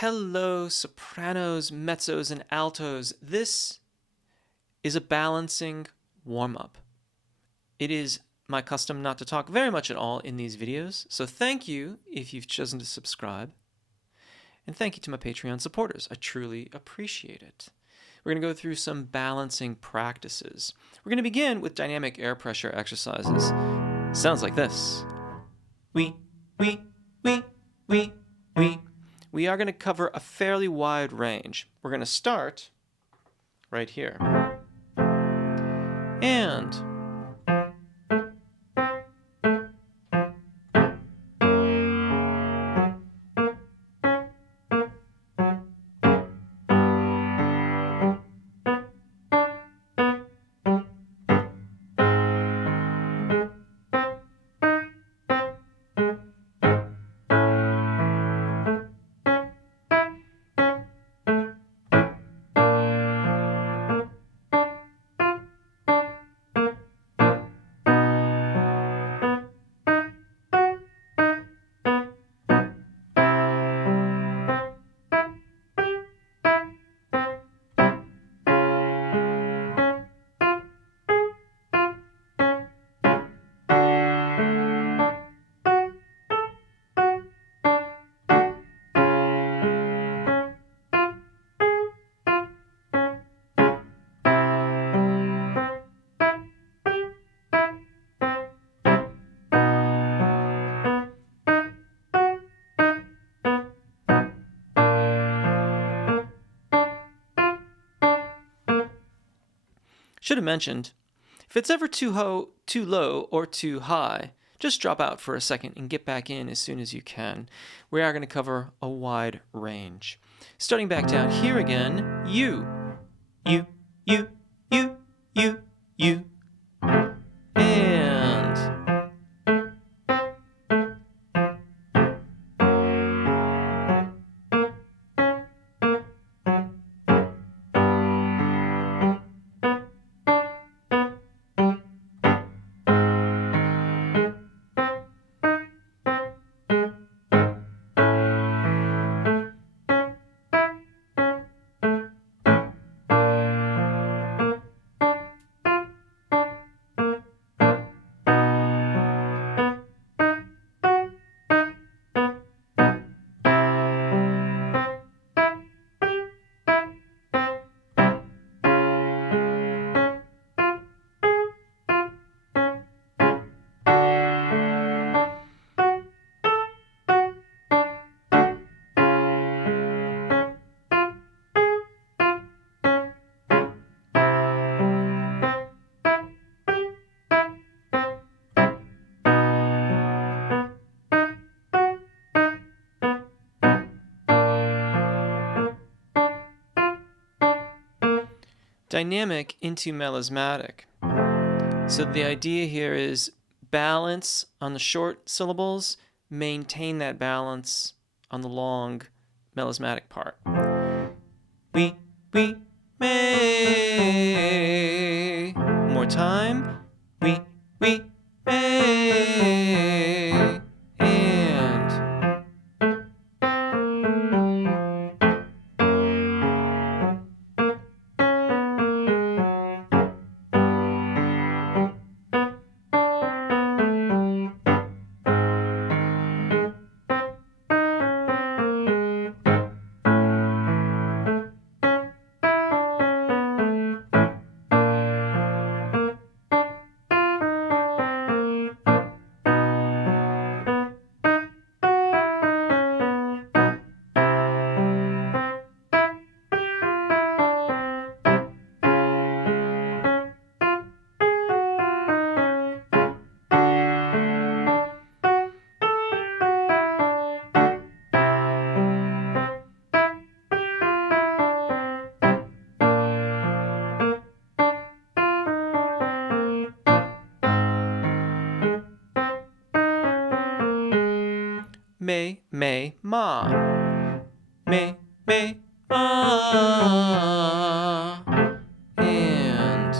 Hello, sopranos, mezzos, and altos. This is a balancing warm-up. It is my custom not to talk very much at all in these videos, so thank you if you've chosen to subscribe. And thank you to my Patreon supporters. I truly appreciate it. We're going to go through some balancing practices. We're going to begin with dynamic air pressure exercises. Sounds like this. We. We are going to cover a fairly wide range. We're going to start right here. And should have mentioned, if it's ever too low or too high, just drop out for a second and get back in as soon as you can. We are going to cover a wide range. Starting back down here again, you. And dynamic into melismatic. So the idea here is balance on the short syllables, maintain that balance on the long melismatic part. We may. One more time. We may. And may, ma. May, ma. And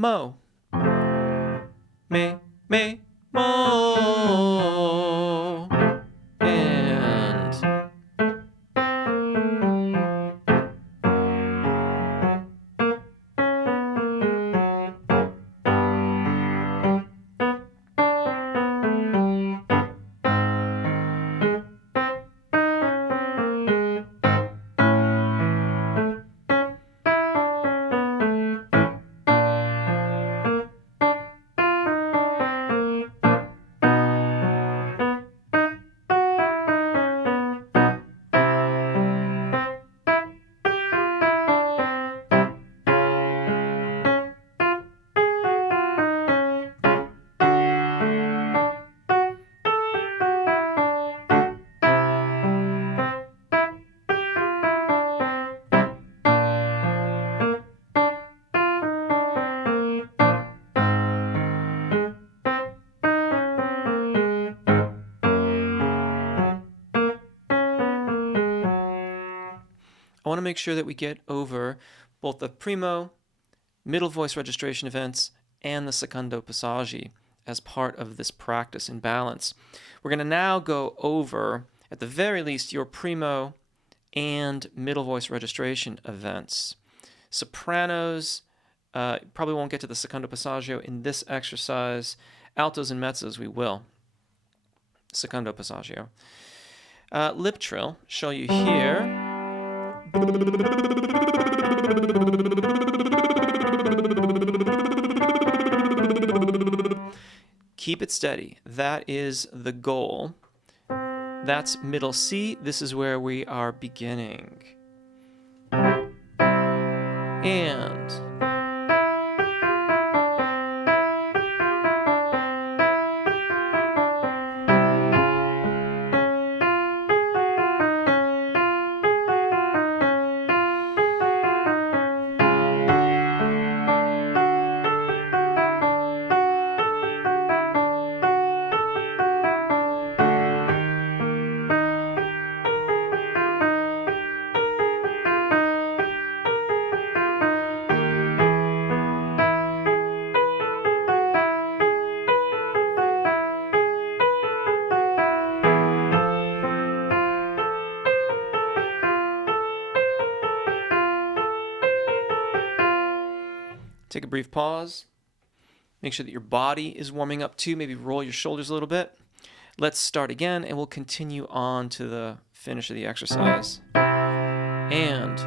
mo. Me, mo. And I want to make sure that we get over both the primo, middle voice registration events, and the secondo passaggi as part of this practice in balance. We're going to now go over, at the very least, your primo and middle voice registration events. Sopranos, probably won't get to the secondo passaggio in this exercise. Altos and mezzos, we will. Secondo passaggio. Lip trill, show you here. Keep it steady. That is the goal. That's middle C. This is where we are beginning. And take a brief pause. Make sure that your body is warming up too. Maybe roll your shoulders a little bit. Let's start again, and we'll continue on to the finish of the exercise. And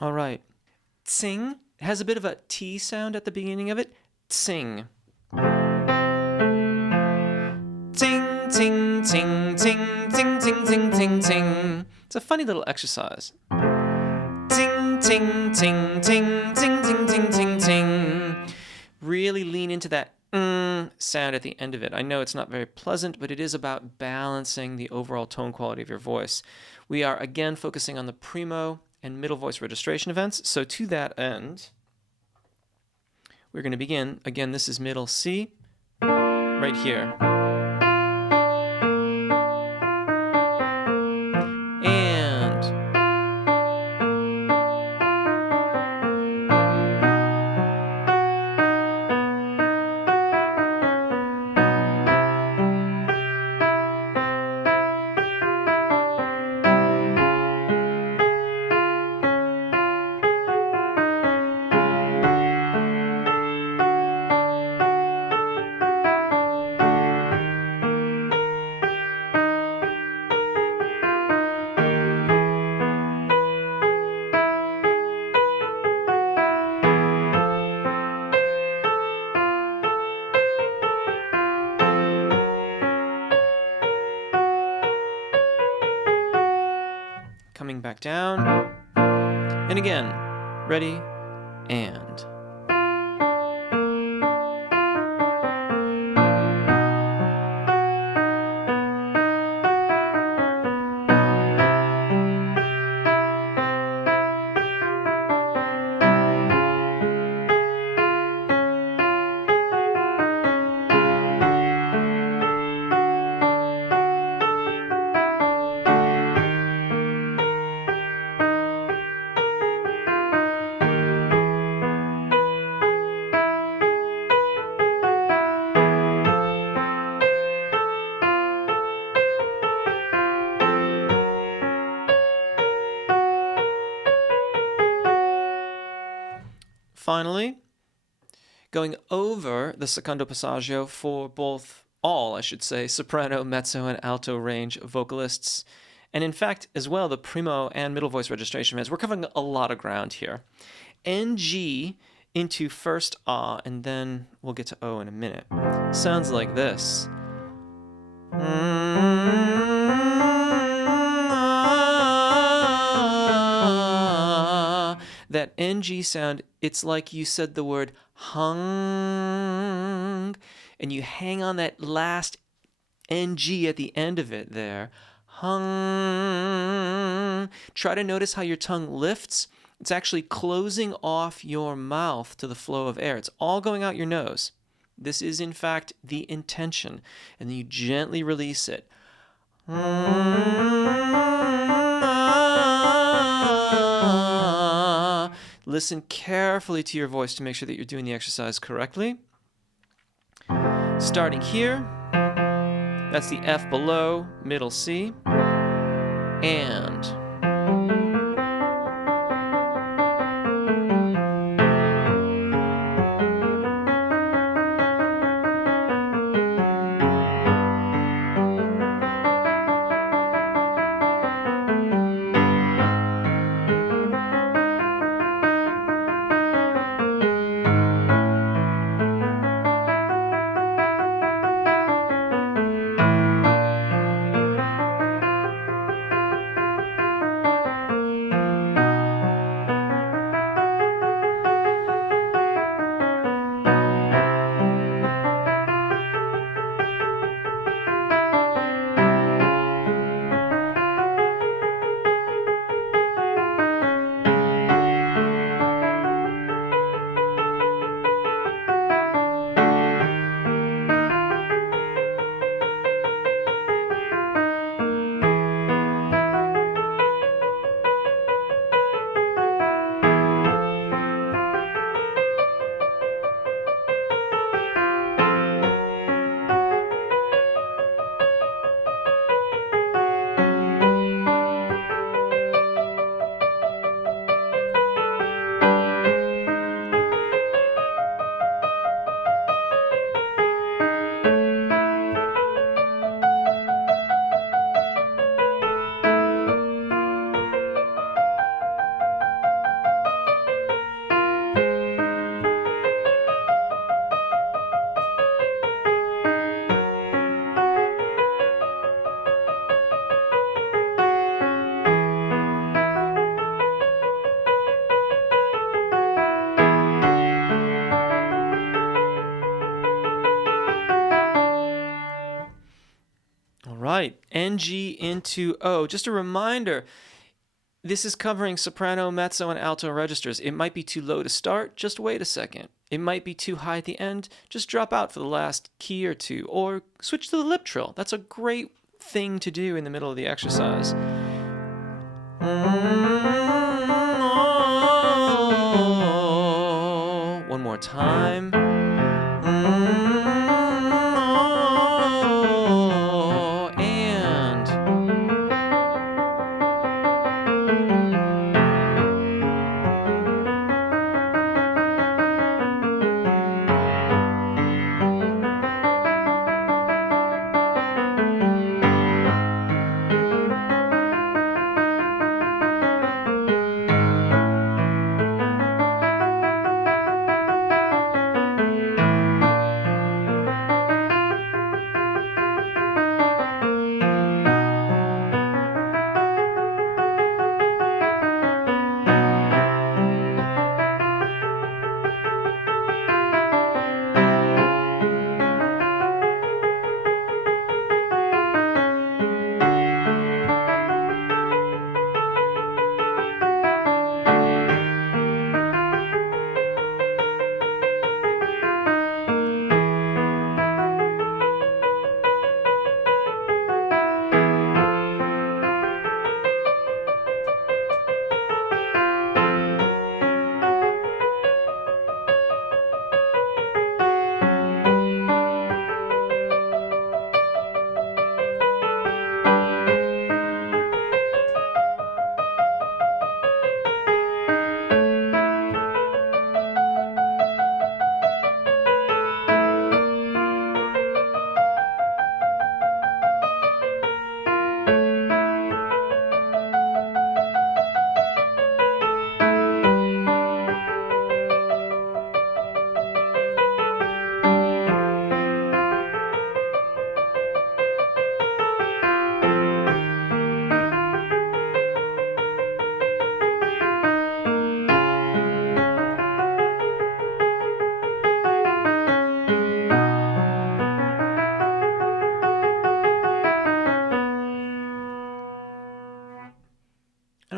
all right. Tsing has a bit of a T sound at the beginning of it. Tsing. Ting, ting, ting, ting, ting, ting, ting, ting, ting. It's a funny little exercise. Ting, ting, ting, ting, ting, ting, ting, ting, ting. Really lean into that sound at the end of it. I know it's not very pleasant, but it is about balancing the overall tone quality of your voice. We are again focusing on the primo and middle voice registration events. So to that end, we're going to begin. Again, this is middle C, right here. And and back down. And again, ready, and. Finally, going over the secondo passaggio for all, I should say, soprano, mezzo, and alto range vocalists. And in fact, as well, the primo and middle voice registration bands. We're covering a lot of ground here. NG into first ah, and then we'll get to O in a minute. Sounds like this. That NG sound, it's like you said the word hung, and you hang on that last NG at the end of it there. Hung. Try to notice how your tongue lifts. It's actually closing off your mouth to the flow of air. It's all going out your nose. This is, in fact, the intention. And then you gently release it. Listen carefully to your voice to make sure that you're doing the exercise correctly. Starting here, that's the F below, middle C, and right, NG into O. Just a reminder, this is covering soprano, mezzo, and alto registers. It might be too low to start, just wait a second. It might be too high at the end, just drop out for the last key or two, or switch to the lip trill. That's a great thing to do in the middle of the exercise. One more time.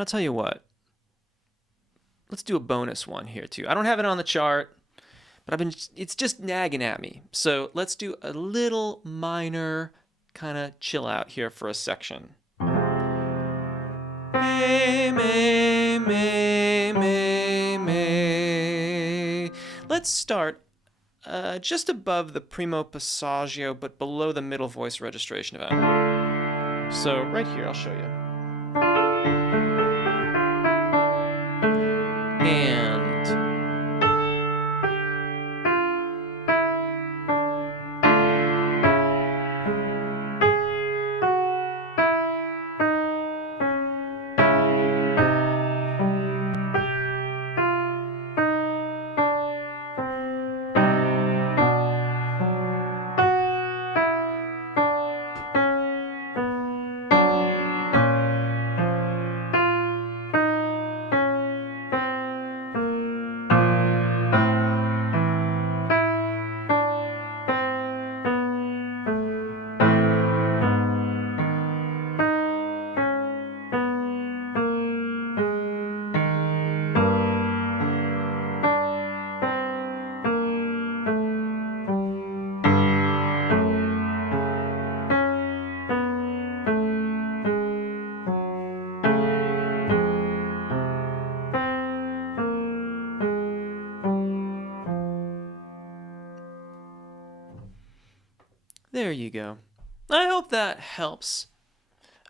I'll tell you what. Let's do a bonus one here too. I don't have it on the chart, but it's just nagging at me. So let's do a little minor kind of chill out here for a section. May, may, may, may, may. Let's start just above the primo passaggio, but below the middle voice registration event. So right here, I'll show you. And there you go. I hope that helps.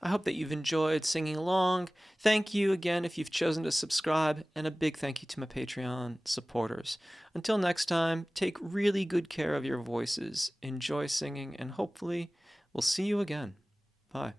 I hope that you've enjoyed singing along. Thank you again if you've chosen to subscribe, and a big thank you to my Patreon supporters. Until next time, take really good care of your voices, enjoy singing, and hopefully we'll see you again. Bye.